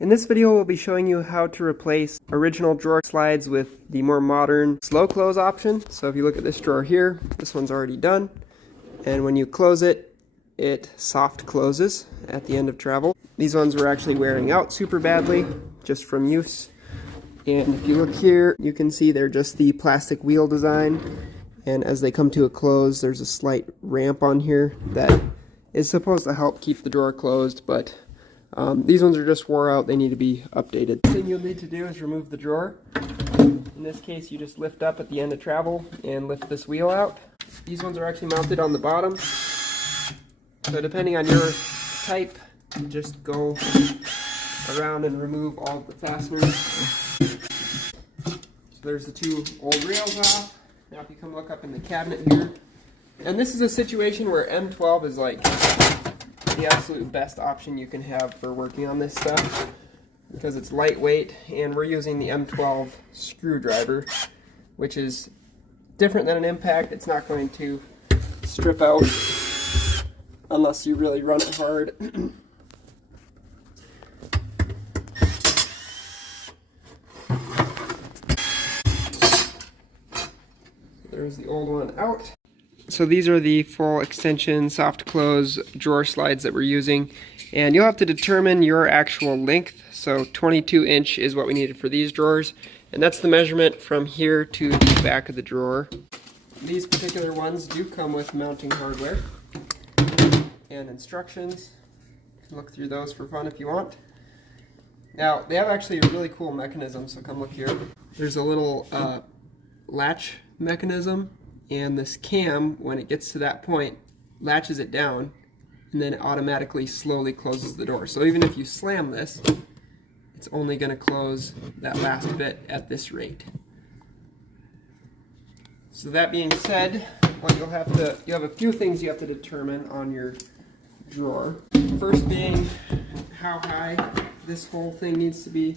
In this video, we'll be showing you how to replace original drawer slides with the more modern slow close option. So if you look at this drawer here, this one's already done. And when you close it, it soft closes at the end of travel. These ones were actually wearing out super badly just from use. And if you look here, you can see they're just the plastic wheel design. And as they come to a close, there's a slight ramp on here that is supposed to help keep the drawer closed, but these ones are just wore out. They need to be updated. The thing you'll need to do is remove the drawer. In this case, you just lift up at the end of travel and lift this wheel out. These ones are actually mounted on the bottom. So depending on your type, you just go around and remove all the fasteners. So there's the two old rails off. Now if you come look up in the cabinet here, and this is a situation where M12 is like the absolute best option you can have for working on this stuff because it's lightweight, and we're using the M12 screwdriver, which is different than an impact. It's not going to strip out unless you really run it hard. There's the old one out. So these are the full extension soft close drawer slides that we're using, and you'll have to determine your actual length. So 22-inch is what we needed for these drawers, and that's the measurement from here to the back of the drawer. These particular ones do come with mounting hardware and instructions. You can look through those for fun if you want. Now they have actually a really cool mechanism, so come look here. There's a little latch mechanism, and this cam, when it gets to that point, latches it down and then it automatically slowly closes the door. So even if you slam this, it's only going to close that last bit at this rate. So that being said, what you have a few things you have to determine on your drawer. First being how high this whole thing needs to be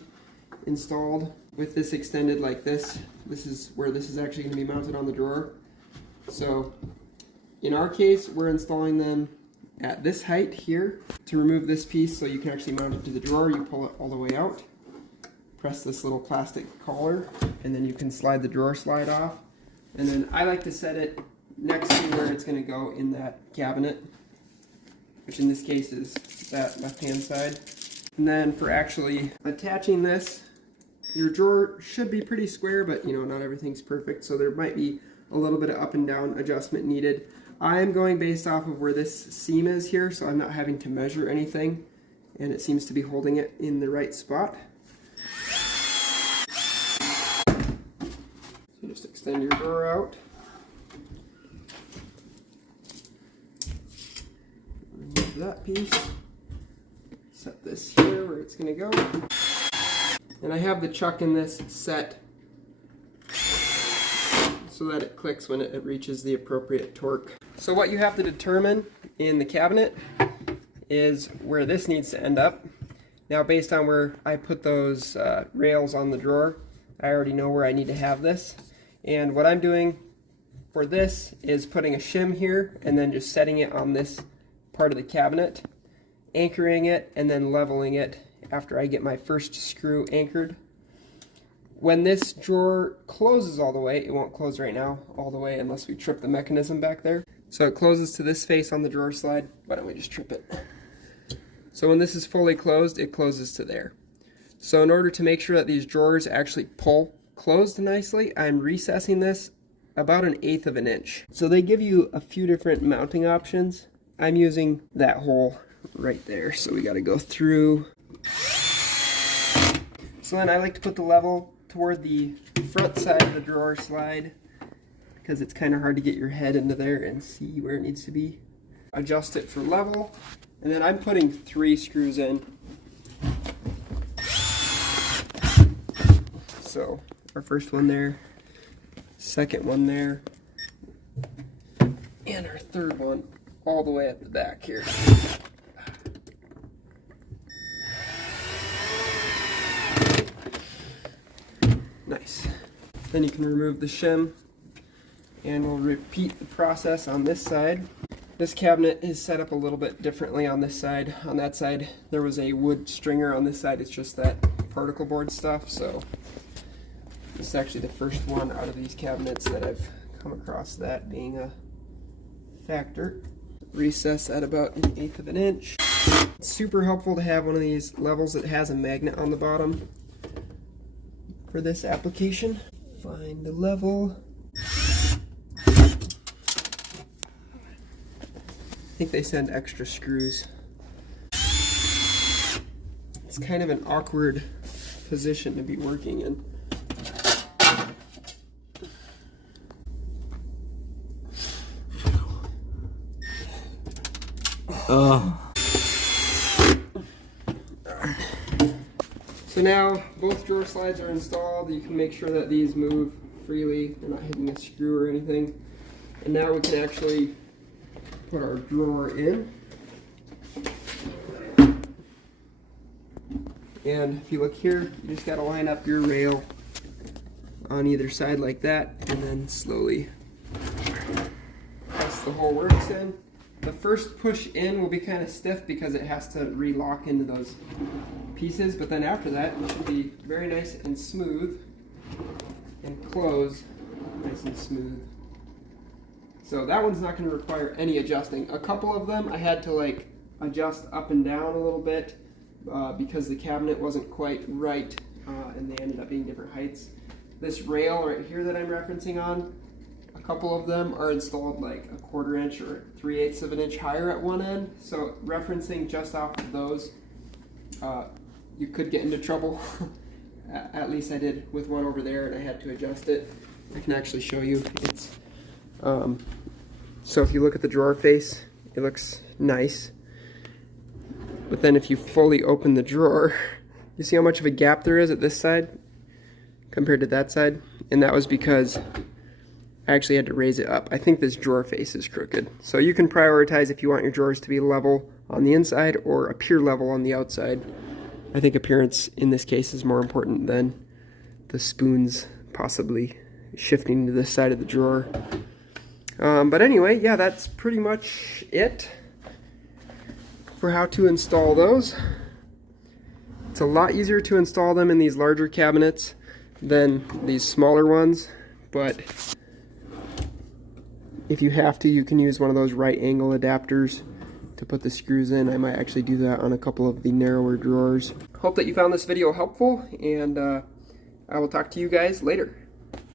installed. With this extended like this is where this is actually going to be mounted on the drawer. So in our case, we're installing them at this height here. To remove this piece so you can actually mount it to the drawer, you pull it all the way out, press this little plastic collar, and then you can slide the drawer slide off. And then I like to set it next to where it's going to go in that cabinet, which in this case is that left-hand side. And then for actually attaching this, your drawer should be pretty square, but you know, not everything's perfect, so there might be a little bit of up and down adjustment needed. I am going based off of where this seam is here, so I'm not having to measure anything, and it seems to be holding it in the right spot. So just extend your drawer out. Remove that piece. Set this here where it's going to go. And I have the chuck in this set so that it clicks when it reaches the appropriate torque. So what you have to determine in the cabinet is where this needs to end up. Now based on where I put those rails on the drawer, I already know where I need to have this. And what I'm doing for this is putting a shim here and then just setting it on this part of the cabinet, anchoring it, and then leveling it after I get my first screw anchored. When this drawer closes all the way, it won't close right now all the way unless we trip the mechanism back there. So it closes to this face on the drawer slide. Why don't we just trip it? So when this is fully closed, it closes to there. So in order to make sure that these drawers actually pull closed nicely, I'm recessing this about 1/8 of an inch. So they give you a few different mounting options. I'm using that hole right there, so we got to go through. So then I like to put the level toward the front side of the drawer slide because it's kind of hard to get your head into there and see where it needs to be. Adjust it for level, and then I'm putting 3 screws in. So our first one there, second one there, and our third one all the way at the back here. Nice. Then you can remove the shim, and we'll repeat the process on this side. This cabinet is set up a little bit differently on this side. On that side, there was a wood stringer. On this side, it's just that particle board stuff. So this is actually the first one out of these cabinets that I've come across that being a factor. Recess at about 1/8 of an inch. It's super helpful to have one of these levels that has a magnet on the bottom for this application. Find the level. I think they send extra screws. It's kind of an awkward position to be working in. So now both drawer slides are installed. You can make sure that these move freely. They're not hitting a screw or anything. And now we can actually put our drawer in. And if you look here, you just got to line up your rail on either side like that, and then slowly press the whole works in. The first push in will be kind of stiff because it has to re-lock into those pieces, but then after that it should be very nice and smooth and close nice and smooth. So that one's not going to require any adjusting. A couple of them I had to like adjust up and down a little bit because the cabinet wasn't quite right and they ended up being different heights. This rail right here that I'm referencing on, a couple of them are installed like 1/4 inch or 3/8 of an inch higher at one end. So referencing just off of those, you could get into trouble. At least I did with one over there, and I had to adjust it. I can actually show you. It's so if you look at the drawer face, it looks nice. But then if you fully open the drawer, you see how much of a gap there is at this side compared to that side? And that was because I actually had to raise it up. I think this drawer face is crooked. So you can prioritize if you want your drawers to be level on the inside or appear level on the outside. I think appearance in this case is more important than the spoons possibly shifting to this side of the drawer. But anyway, yeah, that's pretty much it for how to install those. It's a lot easier to install them in these larger cabinets than these smaller ones, but if you have to, you can use one of those right angle adapters to put the screws in. I might actually do that on a couple of the narrower drawers. Hope that you found this video helpful, and I will talk to you guys later.